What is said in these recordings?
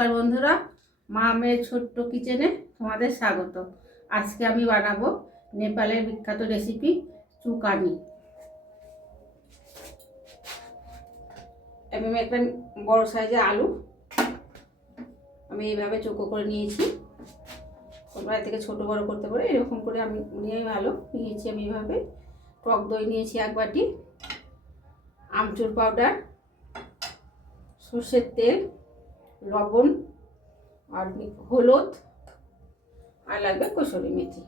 আর বন্ধুরা, মা মেয়ের ছোট্ট কিচেনে তোমাদের স্বাগত। আজকে আমি বানাবো নেপালের বিখ্যাত রেসিপি চুকানি। আমি একটা বড় সাইজের আলু আমি এইভাবে চৌকো করে নিয়েছি। তোমরা থেকে ছোট বড় করতে পারো, এরকম করে আমি নিয়ে ভালো নিয়েছি। আমি এইভাবে টক দই নিয়েছি 1 বাটি, আমচুর পাউডার, সর্ষের তেল, লবণ আর হলুদ, আর লাগবে কসুরি মেথি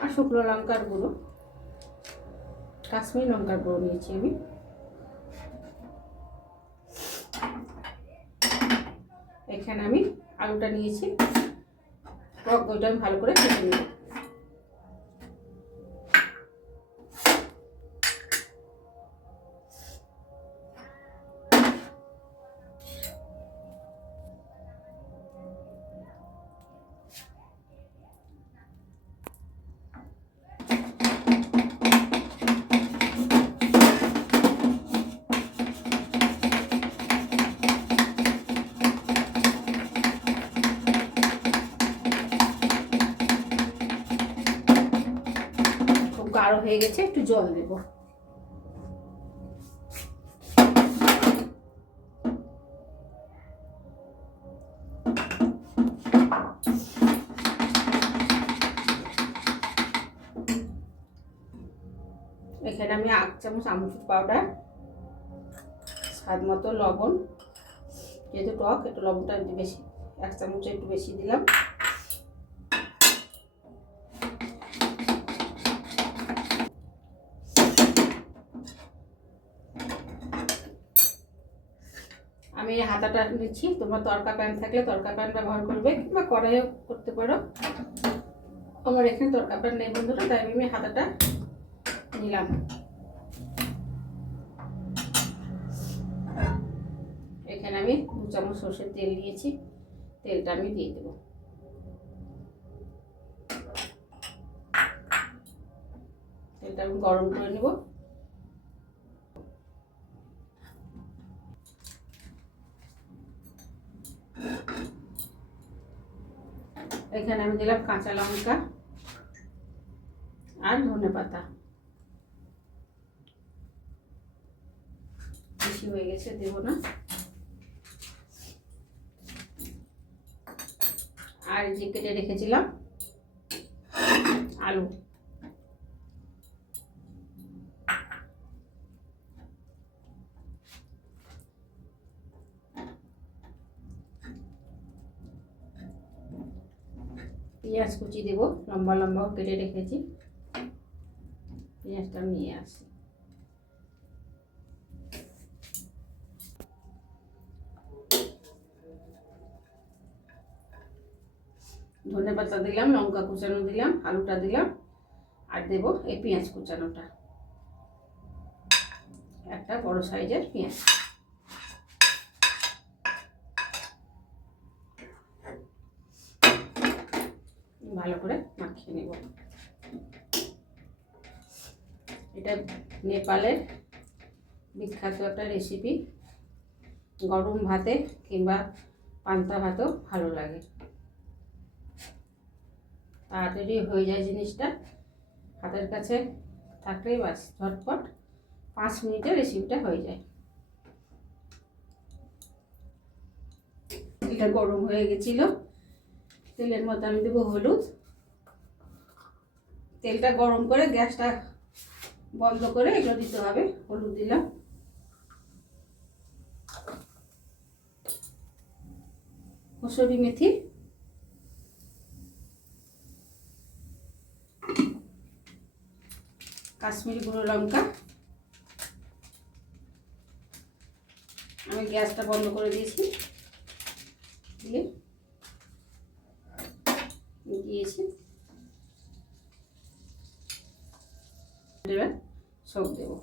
আর শুকনো লঙ্কার গুঁড়ো, কাশ্মীরি লঙ্কার গুঁড়ো নিয়েছি আমি। এখানে আমি আলুটা নিয়েছি, টক দইটা আমি ভালো করে ফেটে নেব। গাঢ় হয়ে গেছে, একটু জল দেব। এখানে আমি 1 চামচ আমচুর পাউডার, স্বাদ মতো লবণ, যেহেতু টক একটু লবণটা একটু বেশি, 1 চামচ একটু বেশি দিলাম। আমি এই হাতাটা নিচ্ছি, তোমরা তড়কা প্যান থাকলে তড়কা প্যান ব্যবহার করবে, কিংবা কড়াইও করতে পারো। আমার এখানে তড়কা প্যান নেই বন্ধুরা, তাই আমি হাতাটা নিলাম। এখানে আমি 2 চামচ সরষের তেল দিয়েছি, তেলটা আমি দিয়ে দেবো। তেলটা আমি গরম করে নেব। এখানে আমি দিলাম কাঁচা লঙ্কা আর ধনেপাতা, বেশি হয়ে গেছে, দেব না। আর যে কেটে রেখেছিলাম আলু, পেঁয়াজ কুচি দেব, লম্বা লম্বা কেটে রেখেছি। পেঁয়াজটা নিয়ে আসি। ধনেপাতা দিলাম, লঙ্কা কুচানো দিলাম, আলুটা দিলাম, আর দেব এই পেঁয়াজ কুচানোটা, একটা বড় সাইজের পেঁয়াজ। ভালো করে মাখিয়ে নেব। এটা নেপালের বিখ্যাত একটা রেসিপি, গরম ভাতে কিংবা পান্তা ভাতেও ভালো লাগে। তাড়াতাড়ি হয়ে যায় জিনিসটা, হাতের কাছে থাকলেই বাস ঝটপট 5 মিনিটে রেসিপিটা হয়ে যায়। এটা গরম হয়ে গেছিল, তেলের মধ্যে আমি দেবো হলুদ। তেলটা গরম করে গ্যাসটা বন্ধ করে এগুলো দিতে হবে। হলুদ দিলাম, কসুরি মেথি, কাশ্মীরি গুঁড়ো লঙ্কা। আমি গ্যাসটা বন্ধ করে দিয়েছি, দিয়েছি। এবার সব দেবো।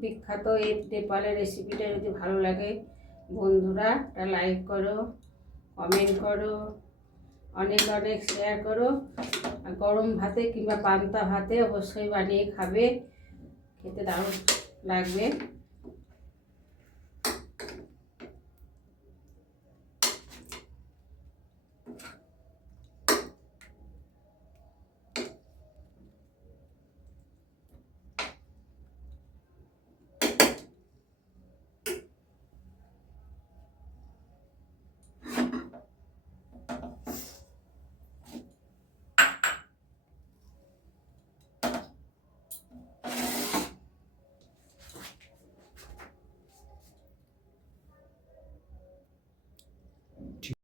বিখ্যাত এই নেপালের রেসিপিটা যদি ভালো লাগে বন্ধুরা একটা লাইক করো, কমেন্ট করো, অনেক অনেক শেয়ার করো। আর গরম ভাতে কিংবা পান্তা ভাতে অবশ্যই বানিয়ে খাবে, খেতে দারুণ লাগবে।